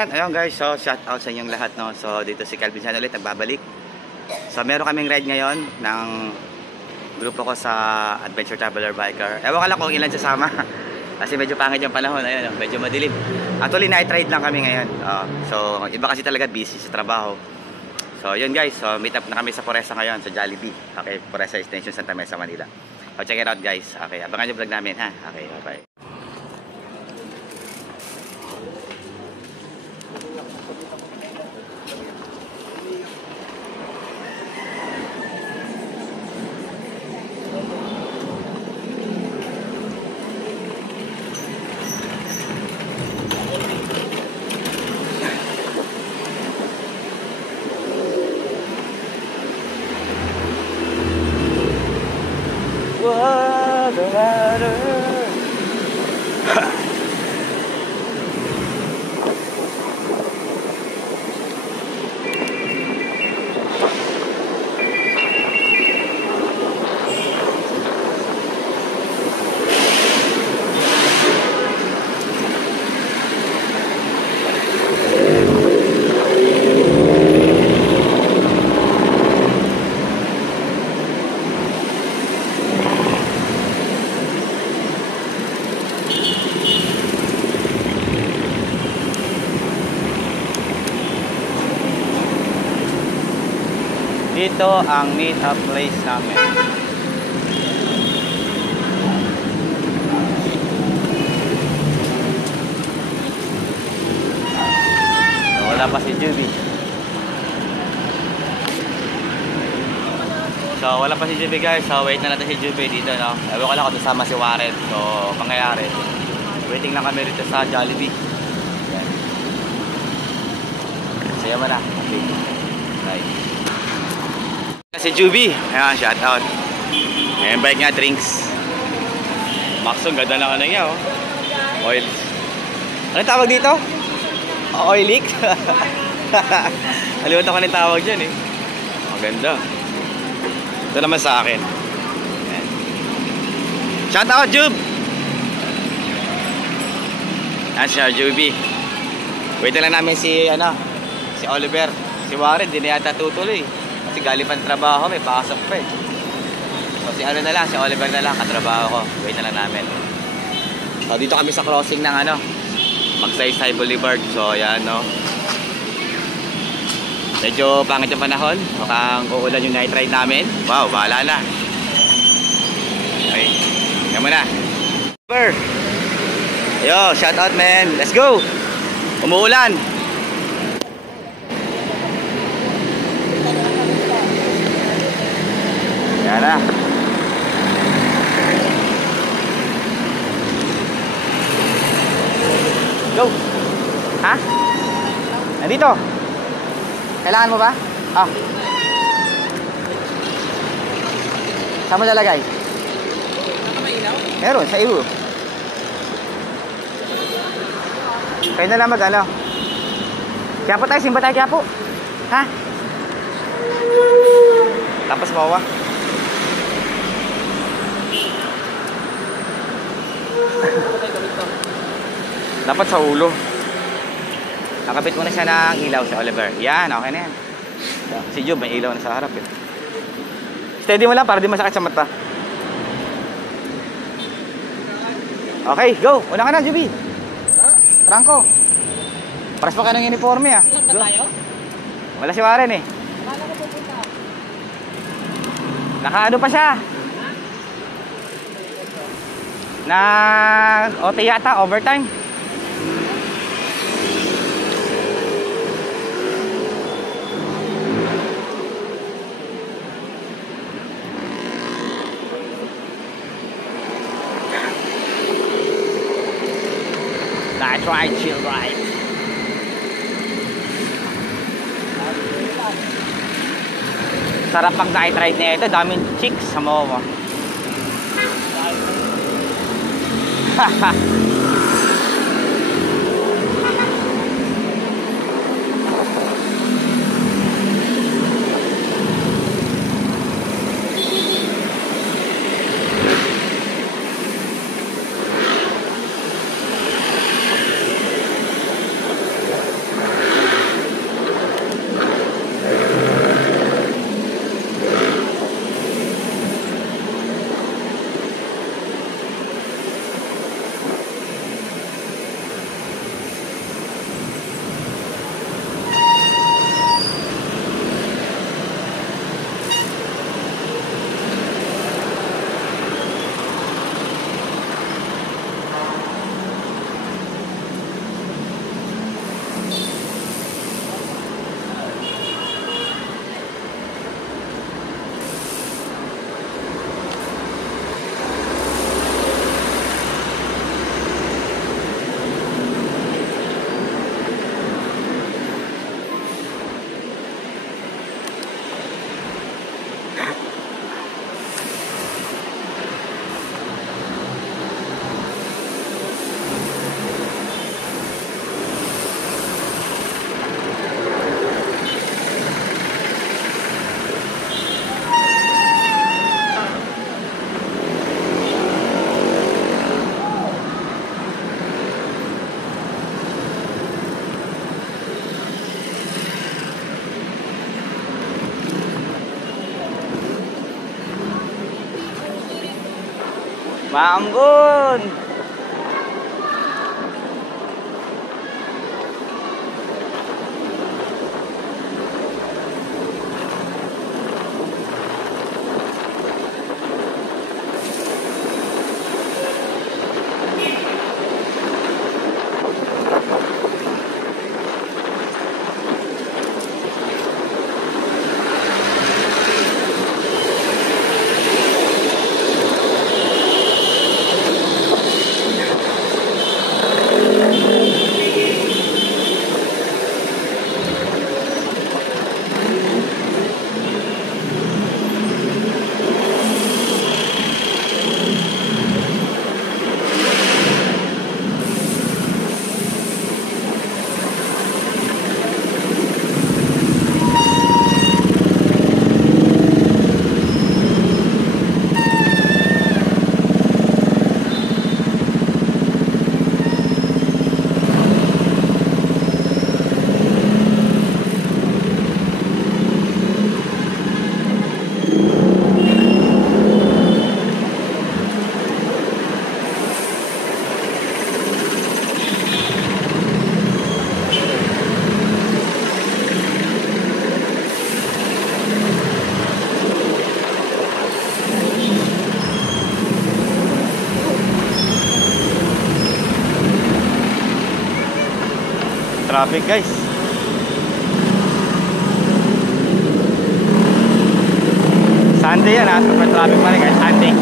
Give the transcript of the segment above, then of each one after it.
yan. Ayun guys, so shout out sa inyong lahat, no. So dito si Calvin San ulit nagbabalik. So meron kaming ride ngayon ng grupo ko sa Adventure Traveler Biker. Ewan ko lang kung ilan sasama. Kasi medyo pangit yung panahon, ayun, medyo madilim. Actually night ride lang kami ngayon. So iba kasi talaga busy sa trabaho. So yun guys, so meet up na kami sa Foresta ngayon, sa Jollibee. Okay, Foresta Extension Santa Mesa, Manila. So check it out guys. Okay, abangan yung vlog namin ha. Okay, bye. What the matter? Dito ang meet up place namin. So, wala pa si Juby. So wala pa si Juby guys. So wait na natin si Juby dito, no. Ewan ko lang kung kasama si Warren. So mangyayari, waiting lang kami rito sa Jollibee. Yan. Saya mo na. Okay. Bye. Si Juby, ayan, shout out. Ayan, bike nga, drinks. Maxon, ganda na ano niya, oh. Oil. Ano tawag dito? Oil leak? Alimutan ko na yung tawag dyan, eh. Maganda. Ito naman sa akin. Ayan. Shout out, Jub! Ayan siya, Juby. Wait lang namin si, si Oliver. Si Warren, di na yata tutuloy. Kasi galing pa ng trabaho, may pasok pa eh. So si si Oliver na lang, katrabaho ko. Wait na lang namin. So dito kami sa crossing ng Magsaysay Boulevard. So ayan, no. Medyo pangit yung panahon. Mukhang uulan yung night ride namin. Wow, bahala na. Okay, yan muna. Oliver! Yo, shout out man. Let's go! Umuulan! Yan na. Go. Ha? Nandito. Kailangan mo ba? Saan mo lalagay? Meron, sa iyo. Kayo na lang mag-ano. Quiapo tayo, simba tayo Quiapo. Ha? Tapos mawa. Dapat sa ulo. Nakabit mo na siya ng ilaw sa Oliver. Yan, okay na yan. Si Job may ilaw na sa harap eh. Steady mo lang para di masakit sa mata. Okay, go. Una ka na, Joby. Franco. Paras pa ka ng uniforme ah. Go. Wala si Warren eh. Nakaano pa siya. Na OT yata, overtime. That's right, chill right. Sarap pang night ride na ito, daming chicks sa mo. Haha. Maambon! Traffic guys. Sunday yan ha, super traffic pa rin guys, Sunday.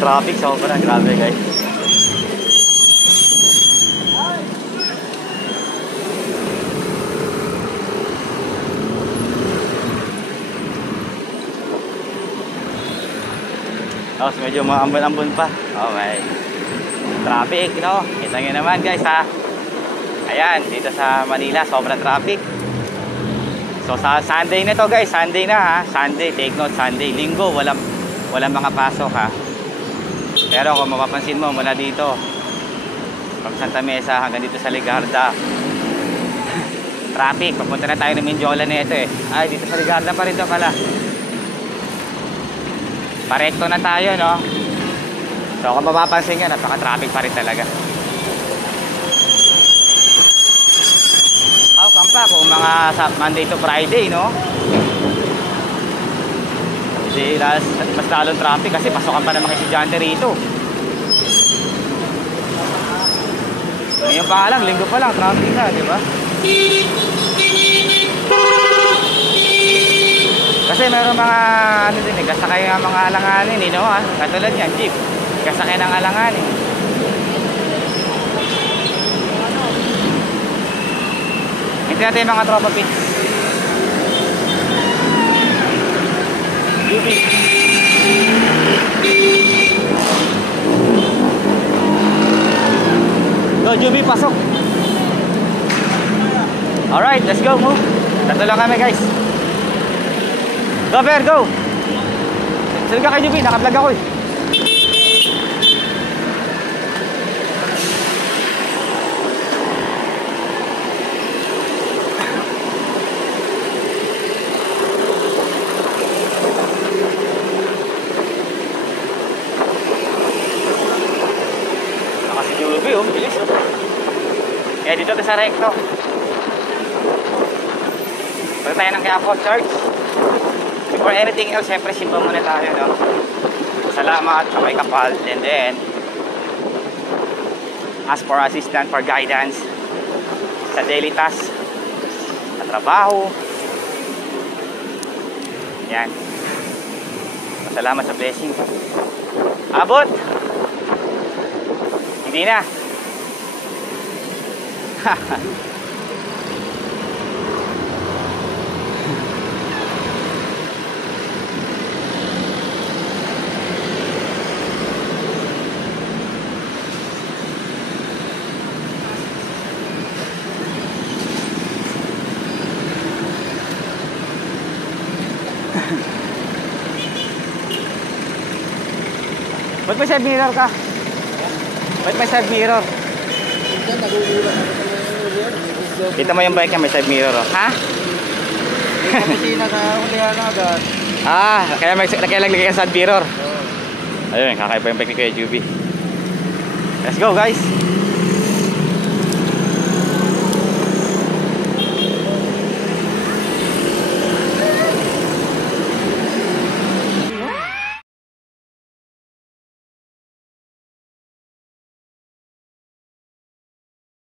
Traffic sobra, grabe guys. Tapos medyo maambon-ambon pa. Oh my. Traffic, no? Kita nyo naman guys ha. Ayan, dito sa Manila, sobrang traffic. So sa Sunday na to guys, Sunday na ha. Sunday, take note, Sunday. Linggo, walang mga pasok ha. Pero kung mapapansin mo mula dito from Santa Mesa hanggang dito sa Ligarda, traffic. Papunta na tayo ng Mindiola nito eh. Ay, dito sa Ligarda pa rin to pala. Parekto na tayo, no? So kung mapapansin nyo, napaka-traffic pa rin talaga. How come pa kung mga Monday to Friday, no? Hindi, mas lalong traffic kasi pasokan pa naman estudyante rito. Ngayon pa lang, linggo pa lang, traffic na, di ba? Kasi meron mga, ano din eh, kasakay nga mga alanganin, eh, no? Katulad yan, jeep. Kasakay ng alanganin. Hinti natin yung mga tropa pits. Go, Juby, pasok. Alright, let's go, move. Tatlo lang kami, guys. Go, Fer, go. Sunod ka kay Juby, naka-vlog ako eh. Naka si Juby, oh, bilis oh. Kaya dito sa recto. Pagka tayo ng Quiapo Church. Before anything else, syempre simba muna tayo, no? Salamat sa may kapal, and then ask for assistance, for guidance sa daily task, sa trabaho. Yan. Salamat sa blessing. Abot! Hindi na. Ba't may side mirror ka? Ba't may side mirror? Kita mo yung bike niya, may side mirror, oh. Ha? Yung kapitina na ulihan agad. Ah, kaya lang lagay ka side mirror. Ayun, kakaiba yung bike ni Kuya Juby. Let's go, guys.